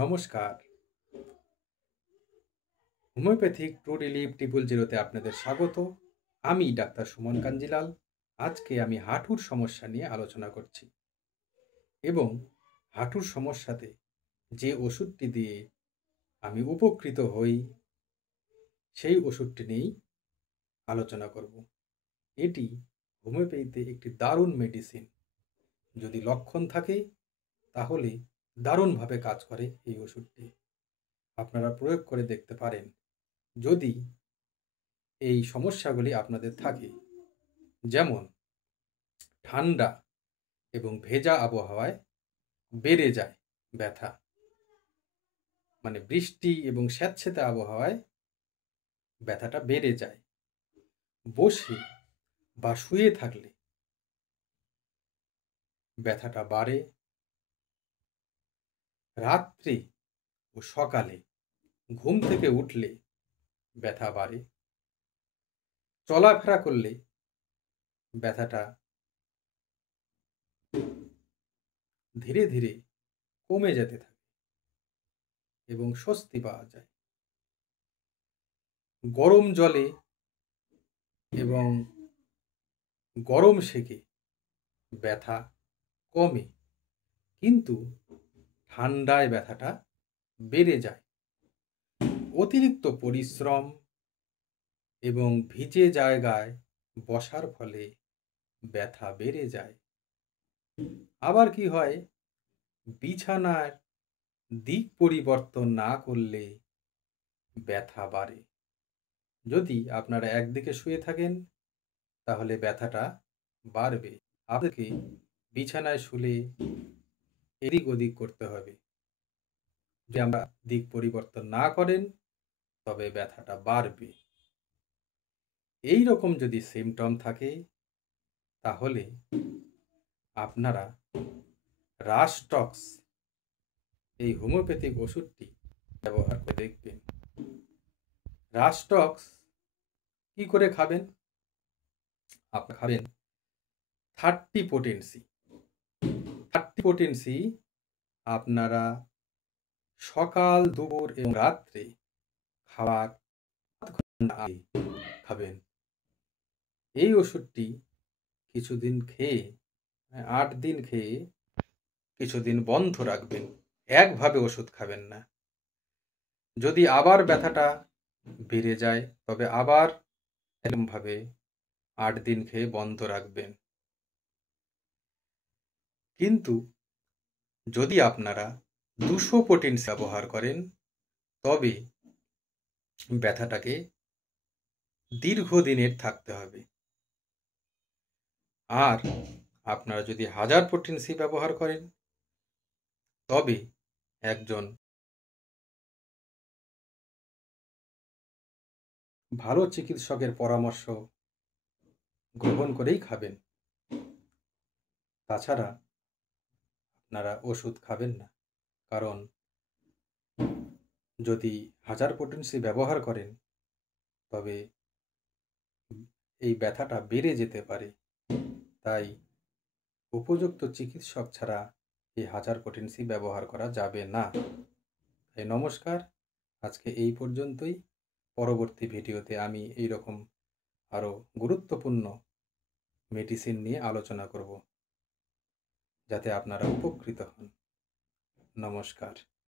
নমস্কার। Homeopathic true relief 000-তে আপনাদের স্বাগত। আমি ডাক্তার সুমন কাঞ্জিলাল। আজকে আমি হাঁটুর সমস্যা নিয়ে আলোচনা করছি এবং হাঁটুর সমস্যাতে যে ওষুধটি দিয়ে আমি উপকৃত হই সেই ওষুধটি নিয়েই আলোচনা করব। এটি হোমিওপ্যাথিতে একটি দারুণ মেডিসিন। যদি লক্ষণ থাকে তাহলে দারুণভাবে কাজ করে এই ওষুধটি। আপনারা প্রয়োগ করে দেখতে পারেন। যদি এই সমস্যাগুলি আপনাদের থাকে, যেমন ঠান্ডা এবং ভেজা আবহাওয়ায় বেড়ে যায় ব্যথা, মানে বৃষ্টি এবং স্যাঁতসেঁতে আবহাওয়ায় ব্যথাটা বেড়ে যায়, বসে বা শুয়ে থাকলে ব্যথাটা বাড়ে, রাত্রে ও সকালে ঘুম থেকে উঠলে ব্যথা বাড়ে, চলাফেরা করলে ব্যথাটা ধীরে ধীরে কমে যেতে থাকে এবং স্বস্তি পাওয়া যায়। গরম জলে এবং গরম সেকে ব্যথা কমে, কিন্তু ঠান্ডায় ব্যথাটা বেড়ে যায়। অতিরিক্ত পরিশ্রম এবং ভিজে জায়গায় বসার ফলে ব্যথা বেড়ে যায়। আবার কি হয়, বিছানার দিক পরিবর্তন না করলে ব্যথা বাড়ে। যদি আপনারা একদিকে শুয়ে থাকেন তাহলে ব্যথাটা বাড়বে। আপনাকে বিছানায় শুলে এদিক ওদিক করতে হবে। যদি আমরা দিক পরিবর্তন না করেন তবে ব্যথাটা বাড়বে। এই রকম যদি সিমটম থাকে তাহলে আপনারা রাস্টক্স এই হোমিওপ্যাথিক ওষুধটি ব্যবহার করে দেখবেন। রাস্টক্স কি করে খাবেন? আপনি খাবেন 30 পোটেন্সি। 30 পোটেন্সি আপনারা সকাল, দুপুর এবং রাত্রে খাওয়ার আগে খাবেন। এই ওষুধটি কিছুদিন খেয়ে 8 দিন খেয়ে কিছুদিন বন্ধ রাখবেন। একভাবে ওষুধ খাবেন না। যদি আবার ব্যথাটা বেড়ে যায় তবে আবার এরকমভাবে 8 দিন খেয়ে বন্ধ রাখবেন। কিন্তু যদি আপনারা 200 পোটেন্সি ব্যবহার করেন তবে ব্যথাটাকে দীর্ঘদিনের থাকতে হবে। আর আপনারা যদি 1000 পোটেন্সি ব্যবহার করেন তবে একজন ভালো চিকিৎসকের পরামর্শ গ্রহণ করেই খাবেন। তাছাড়া আপনারা ওষুধ খাবেন না, কারণ যদি 1000 পোটেন্সি ব্যবহার করেন তবে এই ব্যথাটা বেড়ে যেতে পারে। তাই উপযুক্ত চিকিৎসক ছাড়া এই 1000 পোটেন্সি ব্যবহার করা যাবে না। তাই নমস্কার, আজকে এই পর্যন্তই। পরবর্তী ভিডিওতে আমি এই রকম আরও গুরুত্বপূর্ণ মেডিসিন নিয়ে আলোচনা করব, যাতে আপনারা উপকৃত হন। নমস্কার।